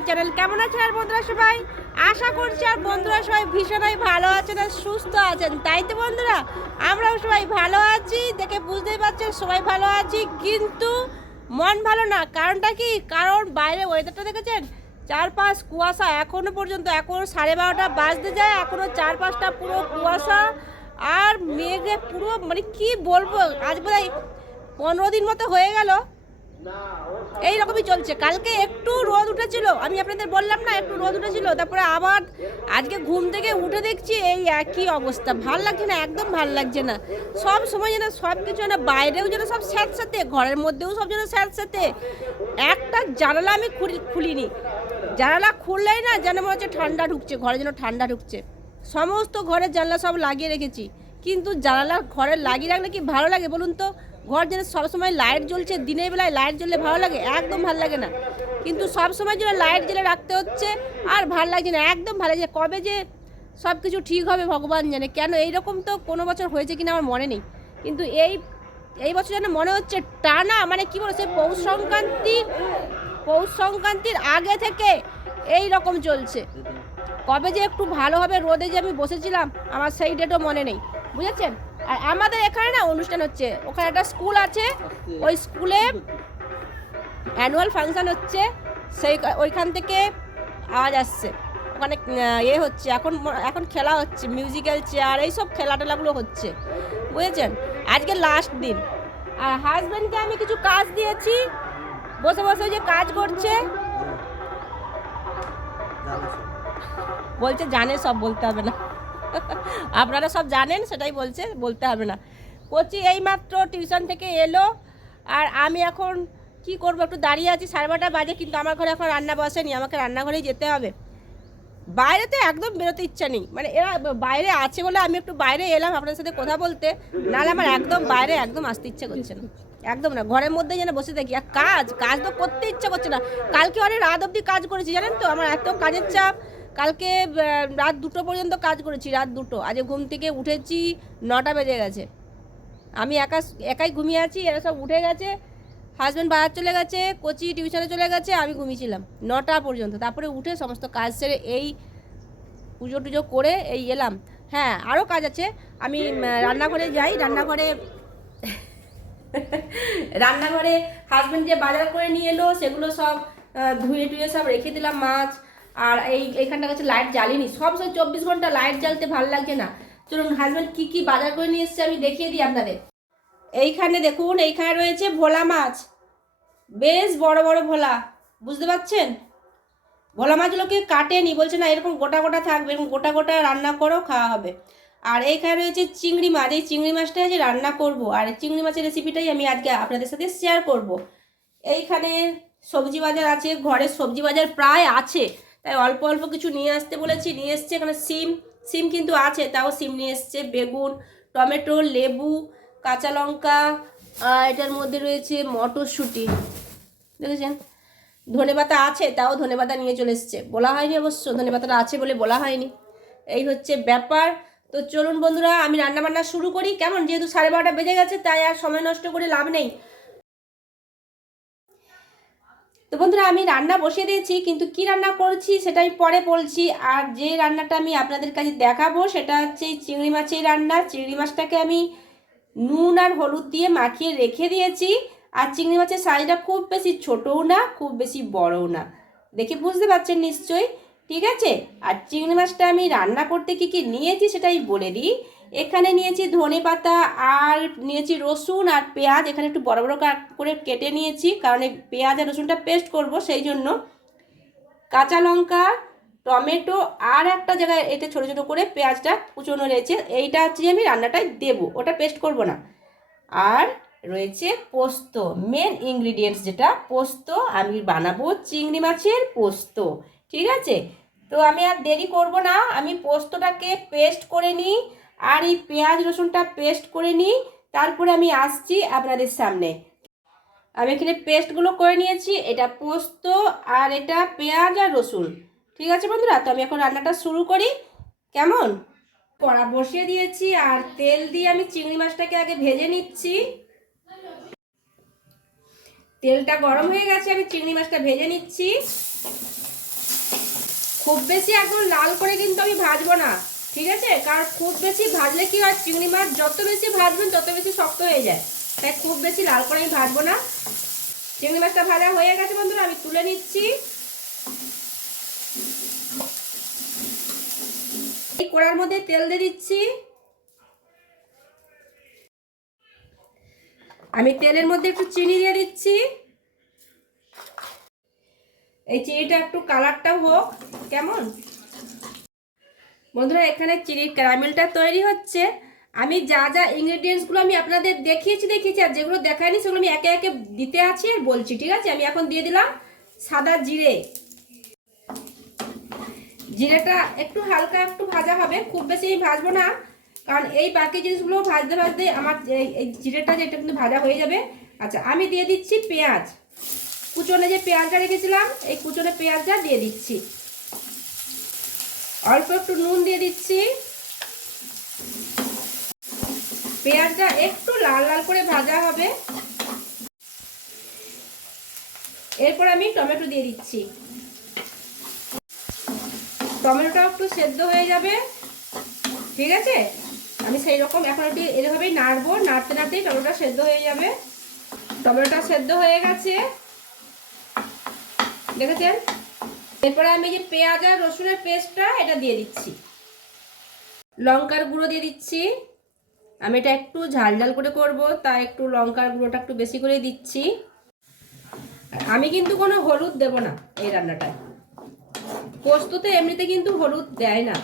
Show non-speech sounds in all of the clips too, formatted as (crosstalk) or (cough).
My channel কেমন আছেন আর বন্ধুরা সবাই? আশা করছি আর বন্ধুরা সবাই ভীষণই ভালো আছেন আর সুস্থ আছেন। তাই তো বন্ধুরা, আমরাও সবাই ভালো আছি, দেখে বুঝতেই পারছেন সবাই ভালো আছি, কিন্তু মন ভালো না। কারণটা কি? কারণ বাইরে ওয়েদারটা দেখেছেন? চারপাশ কুয়াশা। এখনও পর্যন্ত এখন সাড়ে বারোটা বাজতে যায় এখনও চার পাঁচটা পুরো কুয়াশা আর মেঘে পুরো মানে কি বলব? আজ বোধহয় পনেরো দিন মতো হয়ে গেল। এই রকমই চলছে। কালকে একটু রোদ উঠেছিল, আমি আপনাদের বললাম না, একটু রোদ উঠেছিল, তারপরে আবার আজকে ঘুম থেকে উঠে দেখছি এই একই অবস্থা। ভালো লাগছে না, একদম ভালো লাগছে না। সব সময় যেন সব কিছু না বাইরেও যেন সব স্যাঁতস্যাঁতে, ঘরের মধ্যেও সব যেন স্যাঁতস্যাঁতে। একটা জানালা আমি খুলি, খুলিনি। জানালা খুললেই না যেন মনে হচ্ছে ঠান্ডা ঢুকছে, ঘরে যেন ঠান্ডা ঢুকছে। সমস্ত ঘরের জানলা সব লাগিয়ে রেখেছি। কিন্তু জানালা ঘরে লাগিয়ে রাখলে কি ভালো লাগে বলুন তো? ঘর যেন সবসময় লাইট জ্বলছে, দিনের বেলায় লাইট জ্বললে ভালো লাগে? একদম ভালো লাগে না। কিন্তু সব সময় যেন লাইট জ্বলে রাখতে হচ্ছে, আর ভালো লাগছে না, একদম ভালো লাগছে কবে যে সব কিছু ঠিক হবে ভগবান জানে। কেন এইরকম তো কোনো বছর হয়েছে কিনা আমার মনে নেই। কিন্তু এই এই বছর যেন মনে হচ্ছে টানা মানে কি বলছে পৌষ সংক্রান্তি, পৌষ সংক্রান্তির আগে থেকে এই রকম চলছে। কবে যে একটু ভালো হবে, রোদে যে আমি বসেছিলাম, আমার সেই ডেটও মনে নেই। বুঝেছেন? আর আমাদের এখানে না অনুষ্ঠান হচ্ছে। ওখানে একটা স্কুল আছে। ওই স্কুলে অ্যানুয়াল ফাংশান হচ্ছে। সেই ওইখান থেকে আওয়াজ আসছে। ওখানে আহ, ইয়ে হচ্ছে। এখন এখন খেলা হচ্ছে। মিউজিক্যাল চেয়ার এইসব খেলা টেলাগুলো হচ্ছে। বুঝেছেন? আজকে লাস্ট দিন। আর হাজব্যান্ডকে আমি কিছু কাজ দিয়েছি। বসে বসে যে কাজ করছে। বলছে জানে সব বলতে হবে না। আপনারা সব জানেন, সেটাই বলছে, বলতে হবে না। কোচি এইমাত্র টিউশন থেকে এলো, আর আমি এখন কি করব, একটু দাঁড়িয়ে আছি, সাড়ে বারোটা বাজে, কিন্তু আমার ঘরে এখন রান্না বসেনি, আমাকে রান্নাঘরেই যেতে হবে। বাইরে তো একদম বেরোতে ইচ্ছা নেই মানে এরা বাইরে আছে বলে আমি একটু বাইরে এলাম আপনার সাথে কথা বলতে, নাহলে আমার একদম বাইরে একদম আসতে ইচ্ছে করছে না। একদম না, ঘরের মধ্যে যেন বসে থাকি, আর কাজ কাজ তো করতে ইচ্ছা করছে না। কালকে অনেক রাত অবধি কাজ করেছি, জানেন তো, আমার এত কাজের চাপ কালকে রাত দুটো পর্যন্ত কাজ করেছি, রাত দুটো। আজ ঘুম থেকে উঠেছি, নটা বেজে গেছে। আমি একা, একাই ঘুমিয়ে আছি, এরা সব উঠে গেছে হাজব্যান্ড বাজার চলে গেছে, কোচি টিউশনে চলে গেছে, আমি ঘুমিয়েছিলাম। নটা পর্যন্ত। তারপরে উঠে সমস্ত কাজ সেরে এই পুজো টুজো করে এই এলাম। হ্যাঁ আরও কাজ আছে। আমি রান্নাঘরে যাই, রান্নাঘরে (laughs) রান্নাঘরে হাজব্যান্ড যে বাজার করে নিয়ে এলো, সেগুলো সব ধুয়ে টুয়ে সব রেখে দিলাম মাছ। আর এই এইখানটা কাছে লাইট জ্বালিনি। সব সময় চব্বিশ ঘণ্টা লাইট জ্বালতে ভালো লাগছে না। চলুন হাজব্যান্ড কি কি বাজার করে নিয়ে এসছে আমি দেখিয়ে দিই আপনাদের। এইখানে দেখুন, এইখানে রয়েছে ভোলা মাছ। বেশ বড় বড় ভোলা, বুঝতে পারছেন? ভোলা মাছগুলোকে কাটেনি, বলছে না এরকম গোটা গোটা থাকবে, এরকম গোটা গোটা রান্না করেও খাওয়া হবে। আর এইখানে রয়েছে চিংড়ি মাছ, এই চিংড়ি মাছটা যে রান্না করব। আর চিংড়ি মাছের রেসিপিটাই আমি আজকে আপনাদের সাথে শেয়ার করব। এইখানে সবজি বাজার আছে ঘরের সবজি বাজার প্রায় আছে। তাই অল্প অল্প কিছু নিয়ে আসতে বলেছি। নিয়ে এসছে এখানে সিম। সিম কিন্তু আছে, তাও সিম নিয়ে এসছে। বেগুন, টমেটো, লেবু, কাঁচা লঙ্কা এটার মধ্যে রয়েছে মটরশুঁটি। দেখেছেন? ধনেপাতা আছে, তাও ধনেপাতা নিয়ে চলে এসছে। বলা হয়নি অবশ্য, ধনেপাতাটা আছে বলে বলা হয়নি। এই হচ্ছে ব্যাপার। তো চলুন বন্ধুরা, আমি রান্না বান্না শুরু করি। কেমন? যেহেতু সাড়ে বারোটা বেজে গেছে, তাই আর সময় নষ্ট করে লাভ নেই। তো বন্ধুরা, আমি রান্না বসিয়ে দিয়েছি, কিন্তু কি রান্না করছি সেটা আমি পরে বলছি। আর যে রান্নাটা আমি আপনাদের কাছে দেখাবো, সেটা হচ্ছে চিংড়ি মাছের রান্না। চিংড়ি মাছটাকে আমি নুন আর হলুদ দিয়ে মাখিয়ে রেখে দিয়েছি। আর চিংড়ি মাছের সাইজটা খুব বেশি ছোটও না, খুব বেশি বড়ও না। দেখে বুঝতে পারছেন নিশ্চয়ই? ঠিক আছে? আর চিংড়ি মাছটা আমি রান্না করতে কি কি নিয়েছি সেটাই বলে দিই। এখানে নিয়েছি ধনে পাতা আর নিয়েছি রসুন আর পেঁয়াজ। এখানে একটু বড় বড় করে কেটে নিয়েছি, কারণ এই পেঁয়াজ আর রসুনটা পেস্ট করব সেই জন্য। কাঁচা লঙ্কা, টমেটো আর একটা জায়গায় এতে ছোটো ছোটো করে পেঁয়াজটা কুচোনো রয়েছে। এইটা হচ্ছে আমি রান্নাটায় দেবো, ওটা পেস্ট করব না। আর রয়েছে পোস্ত মেন ইনগ্রিডিয়েন্টস যেটা, পোস্ত, আমি বানাবো চিংড়ি মাছের পোস্ত, ঠিক আছে? তো আমি আর দেরি করব না, আমি পোস্তটাকে পেস্ট করে নিই। আর এই পেঁয়াজ রসুনটা পেস্ট করে নিই, তারপরে আমি আসছি আপনাদের সামনে। আমি এখানে পেস্টগুলো করে নিয়েছি, এটা পোস্ত আর এটা পেঁয়াজ আর রসুন। ঠিক আছে বন্ধুরা? তো আমি এখন রান্নাটা শুরু করি। কেমন? কড়া বসিয়ে দিয়েছি আর তেল দিয়ে আমি চিংড়ি মাছটাকে আগে ভেজে নিচ্ছি। তেলটা গরম হয়ে গেছে, আমি চিংড়ি মাছটা ভেজে নিচ্ছি। খুব বেশি একদম লাল করে কিন্তু আমি ভাজবো না। ঠিক আছে? কারণ খুব বেশি ভাজলে কি হয়? চিংড়ি মাছ যত বেশি ভাজবেন, তত বেশি শক্ত হয়ে যায়। তাই খুব বেশি লাল করে আমি ভাজবো না। চিংড়ি মাছটা ভাজা হয়ে গেছে বন্ধুরা, আমি তুলে নিচ্ছি। এই কড়ার মধ্যে তেল দিয়ে দিচ্ছি। আমি তেলের মধ্যে একটু চিনি দিয়ে দিচ্ছি। এই চিনিটা একটু কালারটাও হোক, কেমন? বন্ধুরা, এখানে চিনির ক্যারামেলটা তৈরি হচ্ছে। আমি যা যা ইনগ্রেডিয়েন্টসগুলো আমি আপনাদের দেখিয়েছি দেখিয়েছি, আর যেগুলো দেখাইনি সেগুলো আমি একে একে দিতে আছি আর বলছি, ঠিক আছে? আমি এখন দিয়ে দিলাম সাদা জিরে। জিরেটা একটু হালকা, একটু ভাজা হবে, খুব বেশি আমি ভাজবো না, কারণ এই বাকি জিনিসগুলো ভাজতে ভাজতে আমার এই জিরেটা যেটা কিন্তু ভাজা হয়ে যাবে। আচ্ছা আমি দিয়ে দিচ্ছি পেঁয়াজ। কুচনে যে পেঁয়াজটা রেখেছিলাম, এই কুচনে পেঁয়াজটা দিয়ে দিচ্ছি। অল্প একটু নুন দিয়ে দিচ্ছি। পেঁয়াজটা একটু লাল লাল করে ভাজা হবে। এরপর আমি টমেটো দিয়ে দিচ্ছি। টমেটোটা একটু সেদ্ধ হয়ে যাবে। ঠিক আছে? আমি সেই রকম এখন একটু এভাবেই নাড়বো। নাড়তে নাড়তেই টমেটোটা সেদ্ধ হয়ে যাবে। টমেটোটা সেদ্ধ হয়ে গেছে। দেখেছেন? এরপরে আমি যে পেঁয়াজ আর রসুনের পেস্টটা এটা দিয়ে দিচ্ছি। লঙ্কার গুঁড়ো দিয়ে দিচ্ছি। আমি এটা একটু ঝাল ঝাল করে করব, তাই একটু লঙ্কার গুঁড়োটা একটু বেশি করে দিচ্ছি। আমি কিন্তু কোনো হলুদ দেব না এই রান্নাটায়। পোস্ততে এমনিতে কিন্তু হলুদ দেয় না।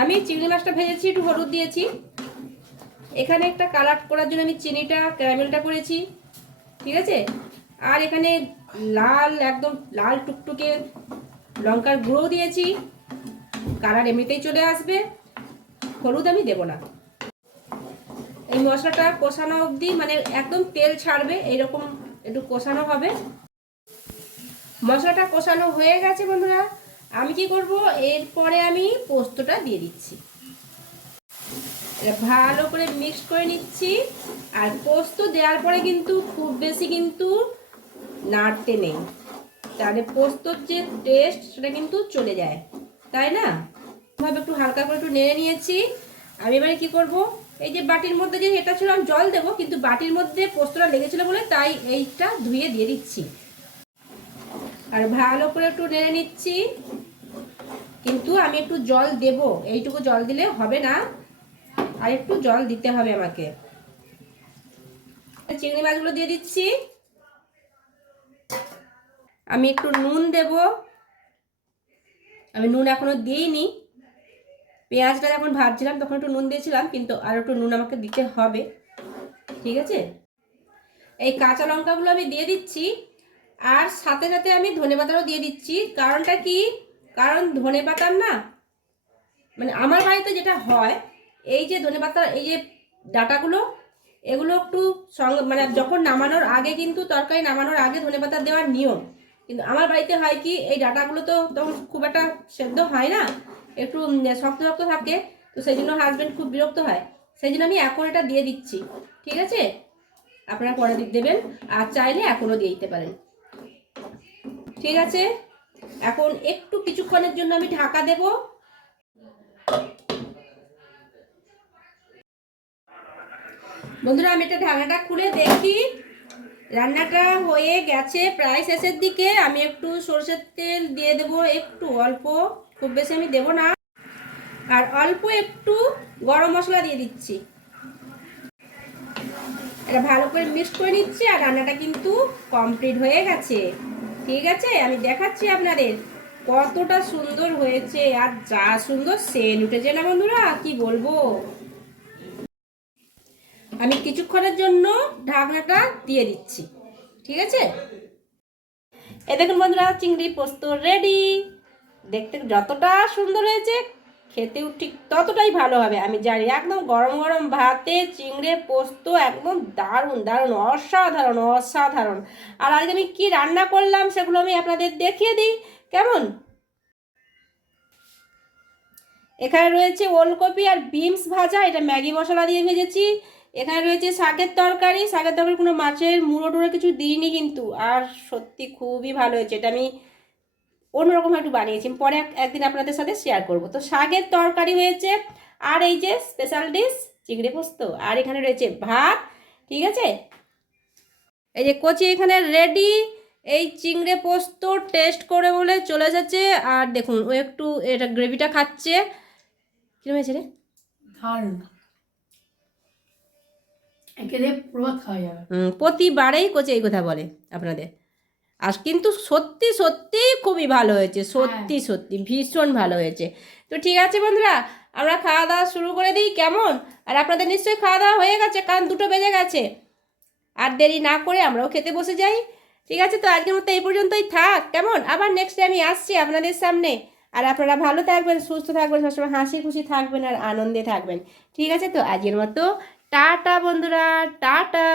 আমি চিংড়ি মাছটা ভেজেছি, একটু হলুদ দিয়েছি। এখানে একটা কালার করার জন্য আমি চিনিটা, ক্যারামেলটা করেছি। ঠিক আছে? আর এখানে লাল, একদম লাল টুকটুকে লঙ্কার গুঁড়ো দিয়েছি। কালার এমনিতেই চলে আসবে। হলুদ আমি দেব না। এই মশলাটা কষানো অবধি মানে একদম তেল ছাড়বে, এইরকম একটু কষানো হবে। মশলাটা কষানো হয়ে গেছে বন্ধুরা। আমি কি করব? এরপরে আমি পোস্তটা দিয়ে দিচ্ছি। ভালো করে মিক্স করে নিচ্ছি। আর পোস্ত দেওয়ার পরে কিন্তু খুব বেশি কিন্তু নাড়তে নেই। তাহলে পোস্তর যে টেস্ট সেটা কিন্তু চলে যায়। তাই না? ভাবে একটু হালকা করে একটু নেড়ে নিয়েছি। আমি এবারে কি করব? এই যে বাটির মধ্যে যে এটা ছিল, আমি জল দেবো, কিন্তু বাটির মধ্যে পোস্তটা লেগেছিল বলে তাই এইটা ধুয়ে দিয়ে দিচ্ছি। আর ভালো করে একটু নেড়ে নিচ্ছি। কিন্তু আমি একটু জল দেব। এইটুকু জল দিলে হবে না। আর একটু জল দিতে হবে আমাকে। চিংড়ি মাছগুলো দিয়ে দিচ্ছি। আমি একটু নুন দেব। আমি নুন এখনও দিইনি। পেঁয়াজটা যখন ভাজছিলাম তখন একটু নুন দিয়েছিলাম, কিন্তু আর একটু নুন আমাকে দিতে হবে। ঠিক আছে? এই কাঁচা লঙ্কাগুলো আমি দিয়ে দিচ্ছি, আর সাথে সাথে আমি ধনে পাতাও দিয়ে দিচ্ছি। কারণটা কি? কারণ ধনে পাতার না মানে আমার বাড়িতে যেটা হয়, এই যে ধনে পাতার এই যে ডাটাগুলো, এগুলো একটু সঙ্গে মানে যখন নামানোর আগে কিন্তু তরকারি নামানোর আগে ধনে পাতা দেওয়ার নিয়ম। কিন্তু আমার বাড়িতে হয় কি, এই ডাটাগুলো তো তখন খুব একটা সেদ্ধ হয় না, একটু শক্ত শক্ত থাকে, তো সেই জন্য হাজব্যান্ড খুব বিরক্ত হয়। সেই জন্য আমি এখন এটা দিয়ে দিচ্ছি, ঠিক আছে? আপনারা পরে দিয়ে দেবেন, আর চাইলে এখনও দিয়ে দিতে পারেন। ঠিক আছে? এখন একটু কিছুক্ষণের জন্য আমি ঢাকা দেব। বন্ধুরা, আমি এটা ঢাকাটা খুলে দেখি। রান্নাটা হয়ে গেছে, প্রায় শেষের দিকে। আমি একটু সরষের তেল দিয়ে দেব, একটু অল্প, খুব বেশি আমি দেব না। আর অল্প একটু গরম মশলা দিয়ে দিচ্ছি। এটা ভালো করে মিক্স করে নিচ্ছি আর রান্নাটা কিন্তু কমপ্লিট হয়ে গেছে। ঠিক আছে, আমি দেখাচ্ছি আপনাদের কতটা সুন্দর হয়েছে আর যা সুন্দর সেন উঠেছে না বন্ধুরা, কি বলব? আমি কিছুক্ষণের জন্য ঢাকনাটা দিয়ে দিচ্ছি। ঠিক আছে? এ দেখুন বন্ধুরা, চিংড়ি পোস্ত রেডি দেখতে যতটা সুন্দর হয়েছে, খেতেও ঠিক ততটাই ভালো হবে। আমি জানি একদম গরম গরম ভাতে চিংড়ে পোস্ত একদম দারুণ দারুণ, অসাধারণ অসাধারণ। আর আজকে আমি কি রান্না করলাম সেগুলো আমি আপনাদের দেখিয়ে দিই। কেমন? এখানে রয়েছে ওলকপি আর বিনস ভাজা। এটা ম্যাগি মশলা দিয়ে ভেজেছি। এখানে রয়েছে শাকের তরকারি শাকের তরকারি কোনো মাছের মুড়ো টুড়ো কিছু দিইনি কিন্তু। আর সত্যি খুবই ভালো হয়েছে, এটা আমি অন্যরকম একটু বানিয়েছি পরে একদিন আপনাদের সাথে শেয়ার করব। তো শাকের তরকারি হয়েছে, আর এই যে স্পেশাল ডিশ চিংড়ি পোস্ত, আর এখানে রয়েছে ভাত, ঠিক আছে? এই যে কচি এখানে রেডি এই চিংড়ে পোস্ত টেস্ট করে বলে চলে যাচ্ছে, আর দেখুন, ও একটু এটা গ্রেভিটা খাচ্ছে। কিরম হয়েছে রে? দারুণ। প্রতিবারেই কোচে এই কথা বলে আপনাদের। আর কিন্তু সত্যি সত্যি খুবই ভালো হয়েছে সত্যি সত্যি ভীষণ ভালো হয়েছে। তো ঠিক আছে বন্ধুরা আমরা খাওয়া দাওয়া শুরু করে দিই কেমন? আর আপনাদের নিশ্চয়ই খাওয়া দাওয়া হয়ে গেছে কারণ দুটো বেজে গেছে। আর দেরি না করে আমরাও খেতে বসে যাই। ঠিক আছে তো আজকের মতো এই পর্যন্তই থাক। কেমন? আবার নেক্সট আমি আসছি আপনাদের সামনে। আর আপনারা ভালো থাকবেন সুস্থ থাকবেন সবসময় হাসি খুশি থাকবেন আর আনন্দে থাকবেন। ঠিক আছে তো আজকের মতো টাটা বন্ধুরা টাটা।